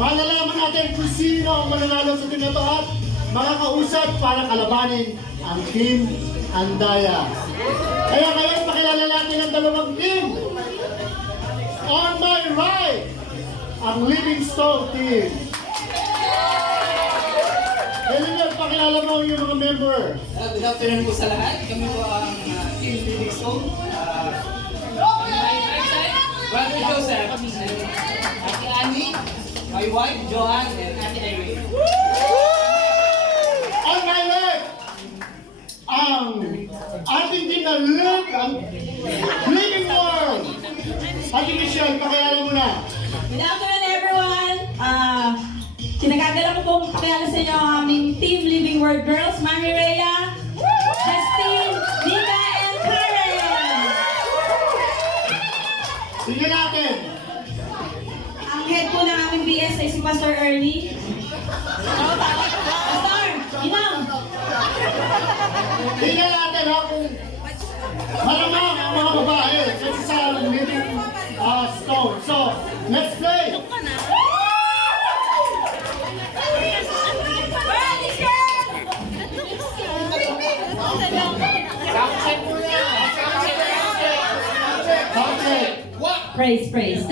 Malalaman natin kung sino ang mananalo sa team na to at makakausap para kalabanin ang Team Andaya. Kaya ngayon, pakilala natin ang dalawang team. On my right, ang Livingstone team. Kailangan pakilala mo yung mga member. Good afternoon po sa lahat. Kami po ang Team Livingstone. On my right side, Brother Joseph, Ate Annie, my wife Joanne, and Ate Irene. On my left, ang ating team na ang Living World. Ate Michelle, pakilala mo na. Good afternoon, everyone. Kinagagala ko pong pakilala sa inyo ang aming Team Living World Girls, Mami Rhea, Justine, Nika, and Karen. Tingnan natin. Ang head po ng aming BS ay si Pastor Ernie. Pastor, inang. Tingnan natin ha kung malamang ang mga babae kasi sa Living Stone. So, let's play. Praise, praise.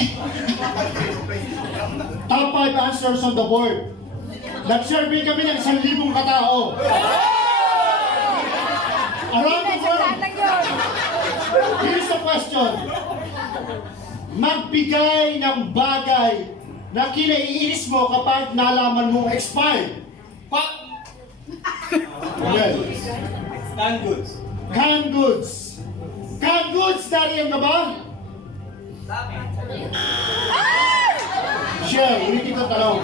Top 5 answers on the board. Nag-survey kami ng 1,000 katao. Around the world. Here's the question. Magbigay ng bagay na kinaiinis mo kapag nalaman mong expired. Well, Canned goods. canned goods. Canned goods, nariyan ka ba? Share, ulitin ko tanong.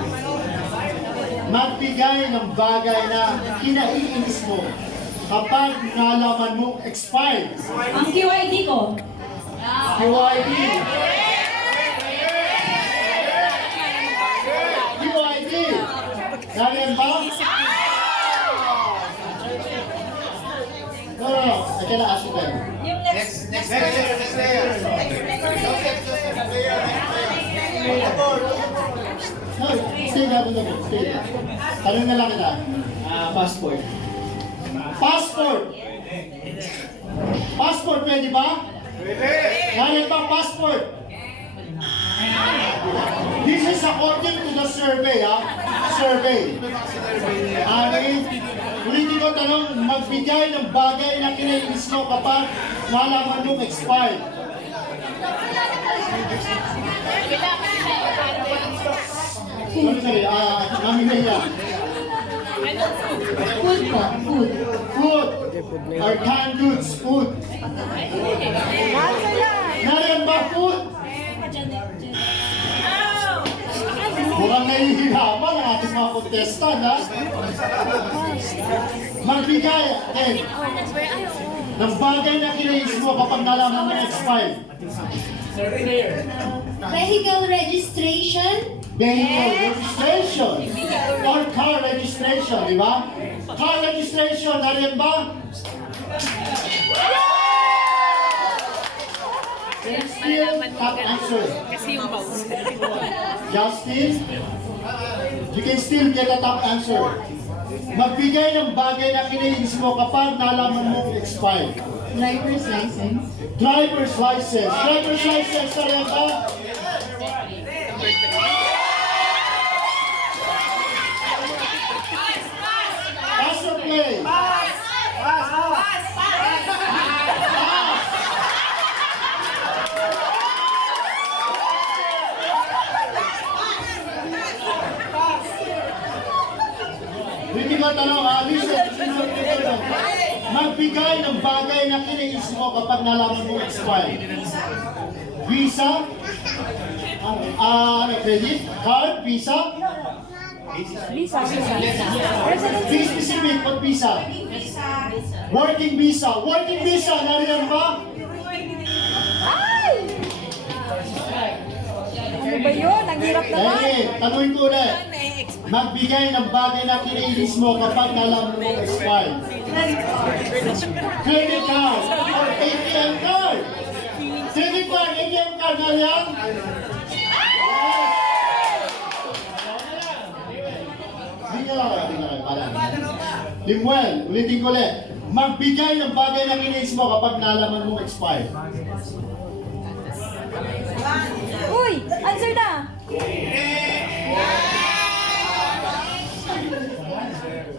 Magbigay ng bagay na kinaiinis mo kapag nalaman mong expired. Ang QID ko. QID. QID. Nariyan ba? No. I cannot ask you that. Yung next. Next layer. No, stay na doon. Stay. Tanong na lang kita. Passport. Passport. Passport, pwede ba? Pwede. Nariyan ba passport? This is according to the survey, ha? Survey. Ulitin ko tanong, magbigay ng bagay na kinainis mo kapag nalaman mong expired. Sorry, Mami Maya. Food po. Food. Food. Or canned goods, food. Nariyan ba food? Mukhang nahihirapan ang ating mga contestant, ha? Magbigay, ng bagay na kinainis mo kapag nalaman mo expired. Vehicle registration. Vehicle registration. Or car registration, di ba? Car registration, nariyan ba? Can still top answer. Justin, you can still get a top answer. Magbigay ng bagay na kinainis mo kapag nalaman mo expired. Driver's license. Driver's license. Driver's license, nariyan ba? Pass or play? Hindi ko tanong, listen, magbigay ng bagay na kinainis mo kapag nalaman mo expired. Visa? Credit? Card? Visa? Visa. Be specific, pag visa. Working visa. Working visa, nariyan ba? Ano ba yun? Ang hirap naman. Tanungin ko ulit. Magbigay ng bagay na kinainis mo kapag nalaman mo expired. Credit card or ATM card. Credit card, ATM card, nariyan? Limuel, ulitin ko ulit. Magbigay ng bagay na kinis mo kapag nalaman mong expired. Uy! Answer na!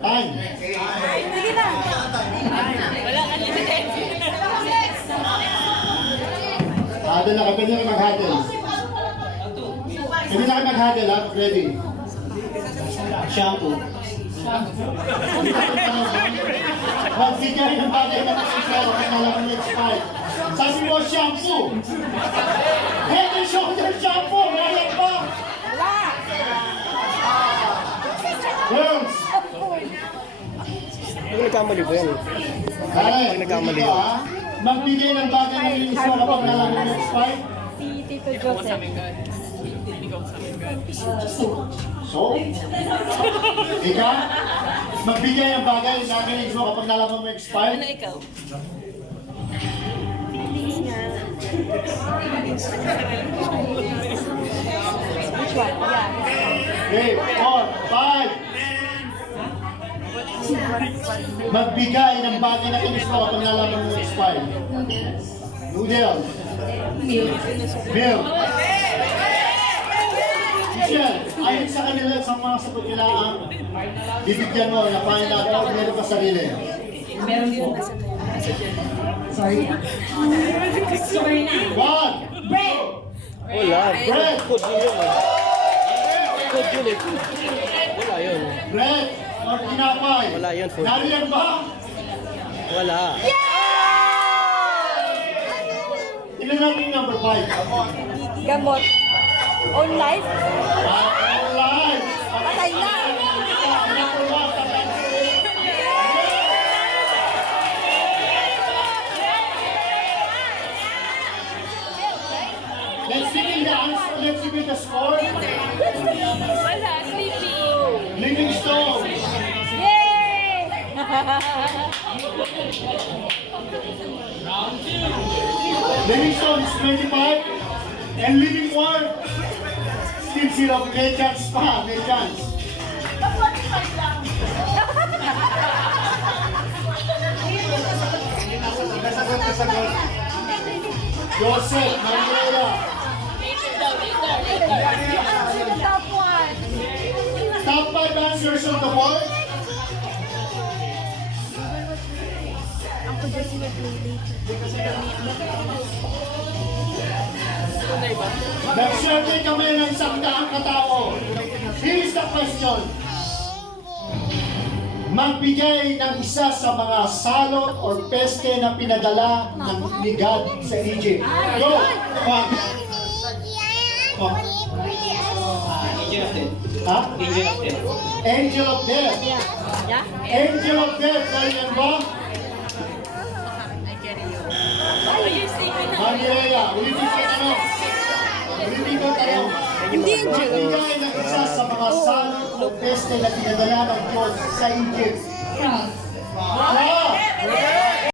Time. Sige na! Hadel na ka, pwede na mag-hadel. Pwede na ka mag-hadel ha, ready. Shampoo. Magbigay ng bagay na kinis mo kapag nalaman mong expired. Sabi mo, shampoo. Head and shoulder shampoo, meron pa. Wala! Girls, Pag nagkamali ba yan? Pag nagkamali dito, yun. ha? Magbigay ng bagay na kinis mo kapag nalaman mong expired. Si Tito Joseph. So, ikaw, magbigay ng bagay na kinis mo kapag nalaman mo expired. Which one? Yeah. Okay, 4, 5. Magbigay ng bagay na kinis mo kapag nalaman mo expired. Noodles. Milk. Michelle, ayon sa kanila sa mga sagot nila ang bibigyan mo na find out kung meron ka sarili. Meron po. Sorry. Sorry na. 1, Bread! Wala. bread. Food yun yun. Food yun eh. Wala yun. Bread or tinapay. Wala yun, food. Nariyan ba? Wala. Ilan natin yung number 5? Gamot. Own life? Alive! Patay na! Let's see the answer. Let's see the score. Living Stone. Yay! Living Stone is 25. And Living War. Still zero. May chance pa. May chance. Kasagot. Joseph, Manuela. Answer the top one. Top 5 answers on the board. Nag-survey kami ng 100 katao. Here is the question. Magbigay ng isa sa mga salot or peste na pinadala ni God sa Egypt. Go! One. Oh. Angel of Death. Ha? Angel of Death. Angel of Death. Yeah? Angel of Death. Ganyan ba? Mandiraya, ulitin ko tanong. Ulitin ko tanong. Magbigay ng isa sa mga salot o peste na pinadala ng Diyos sa Egypt. Cross. Cross?